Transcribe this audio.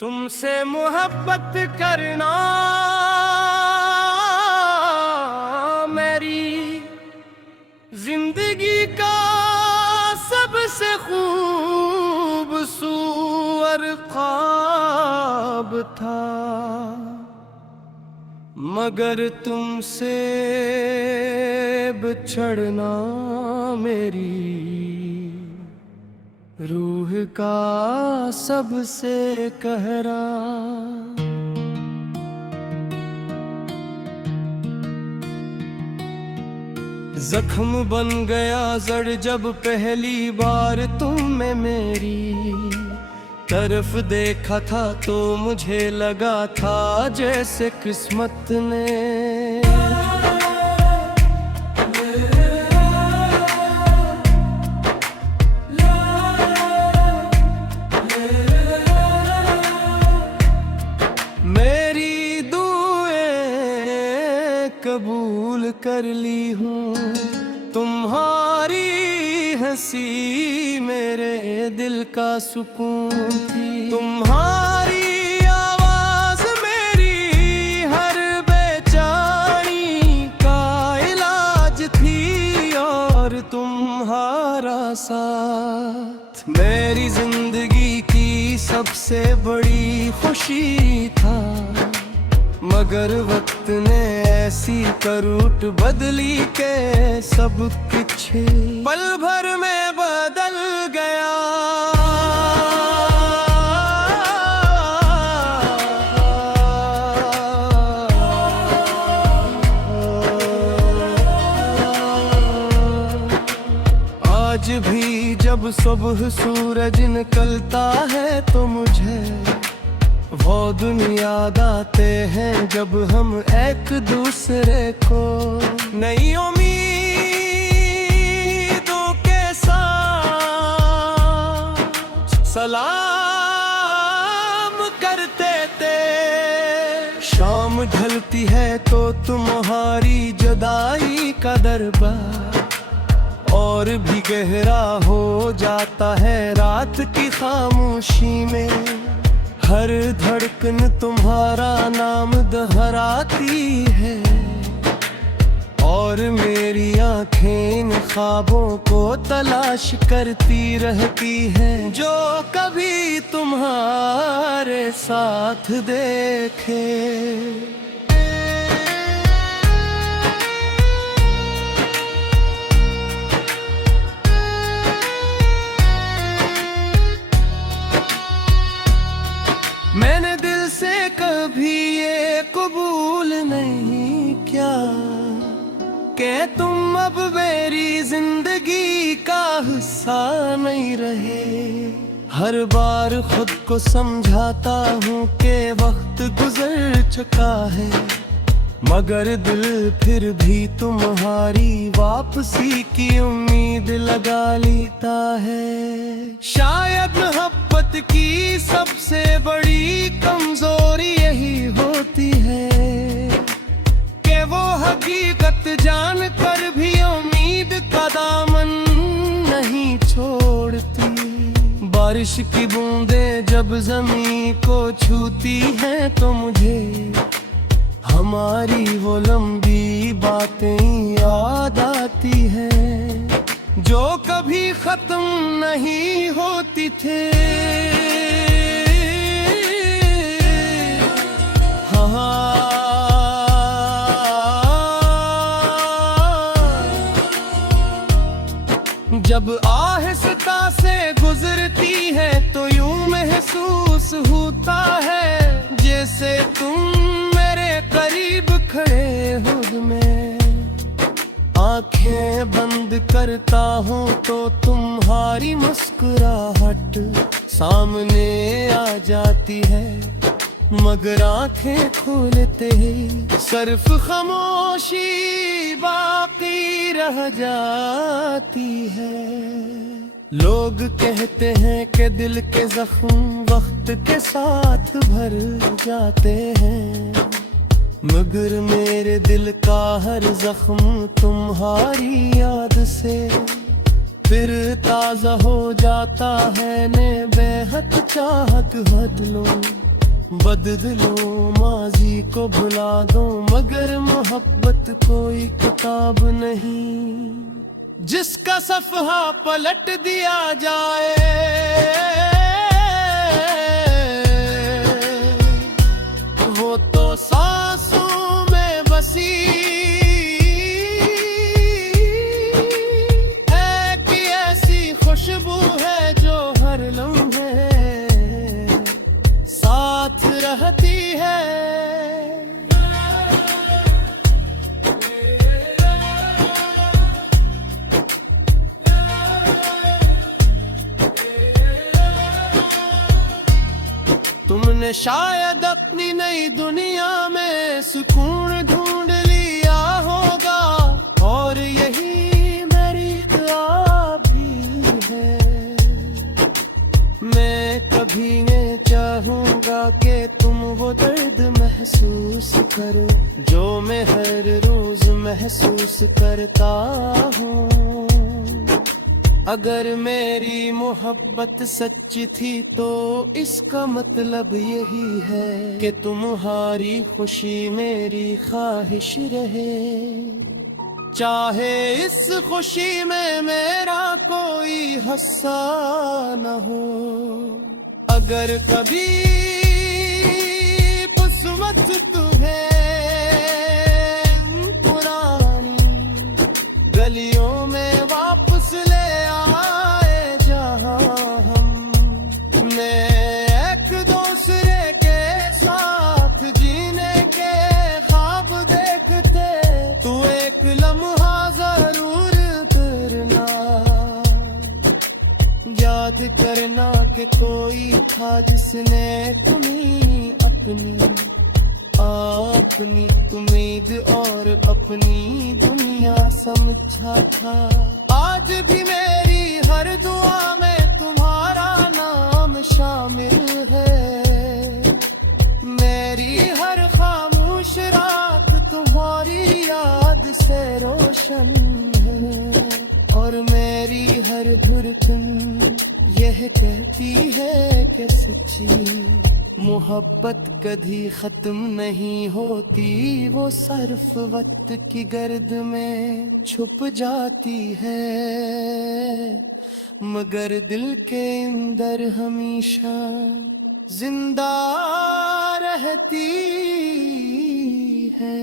तुमसे मोहब्बत करना मेरी जिंदगी का सबसे खूबसूरत ख्वाब था, मगर तुमसे बिछड़ना मेरी रूह का सबसे कहरा। जख्म बन गया जड़ जब पहली बार तुमने मेरी तरफ देखा था, तो मुझे लगा था जैसे किस्मत ने कबूल कर ली हूँ। तुम्हारी हंसी मेरे दिल का सुकून थी, तुम्हारी आवाज मेरी हर बेचैनी का इलाज थी, और तुम्हारा साथ मेरी जिंदगी की सबसे बड़ी खुशी था। मगर वक्त ने ऐसी करूट बदली के सब कुछ पल भर में बदल गया। आज भी जब सुबह सूरज निकलता है तो मुझे वो दिन याद आते हैं जब हम एक दूसरे को नई उम्मीदों के साथ सलाम करते थे। शाम ढलती है तो तुम्हारी जुदाई का दरबार और भी गहरा हो जाता है रात की खामोशी में। हर धड़कन तुम्हारा नाम दोहराती है और मेरी आँखें इन ख्वाबों को तलाश करती रहती हैं जो कभी तुम्हारे साथ देखे। मैंने दिल से कभी ये कबूल नहीं किया कि तुम अब मेरी जिंदगी का हिस्सा नहीं रहे। हर बार खुद को समझाता हूँ कि वक्त गुजर चुका है, मगर दिल फिर भी तुम्हारी वापसी की उम्मीद लगा लेता है। शायद मोहब्बत की सबसे बड़ी कमजोरी यही होती है कि वो हकीकत जान कर भी उम्मीद का दामन नहीं छोड़ती। बारिश की बूंदें जब जमीन को छूती हैं तो मुझे हमारी वो लंबी बातें याद आती हैं जो कभी खत्म नहीं होती थे। हाँ, जब आहिस्ता से गुजरती है तो यूं महसूस होता है जैसे तुम करीब खड़े खुद में। आंखें बंद करता हूँ तो तुम्हारी मुस्कुराहट सामने आ जाती है, मगर आंखें खोलते ही सिर्फ खामोशी बाकी रह जाती है। लोग कहते हैं कि दिल के जख्म वक्त के साथ भर जाते हैं, मगर मेरे दिल का हर जख्म तुम्हारी याद से फिर ताजा हो जाता है। ने बेहद चाहत बदलो बदलो माजी को भुला दो, मगर मोहब्बत कोई किताब नहीं जिसका सफ़हा पलट दिया जाए। वो तो सांसों में बसी है कि ऐसी खुशबू है जो हर लम्हे साथ रहती है। तुमने शायद अपनी नई दुनिया में सुकून ढूंढ लिया होगा, और यही मेरी दुआ भी है। मैं कभी ये चाहूंगा कि तुम वो दर्द महसूस करो जो मैं हर रोज महसूस करता हूँ। अगर मेरी मोहब्बत सच्ची थी तो इसका मतलब यही है कि तुम्हारी खुशी मेरी ख्वाहिश रहे, चाहे इस खुशी में मेरा कोई हिस्सा न हो। अगर कभी किस्मत तुम्हें पुरानी गलियों में वापस ले आए जहां हम एक दूसरे के साथ जीने के ख्वाब देखते, तू एक लम्हा जरूर करना, याद करना कि कोई था जिसने तुम्हें अपनी उम्मीद और अपनी दुनिया समझा था। आज भी मेरी हर दुआ में तुम्हारा नाम शामिल है, मेरी हर खामोश रात तुम्हारी याद से रोशन है, और मेरी हर धड़कन यह कहती है कि सच्ची मोहब्बत कभी खत्म नहीं होती, वो सिर्फ वक्त की गर्द में छुप जाती है, मगर दिल के अंदर हमेशा जिंदा रहती है।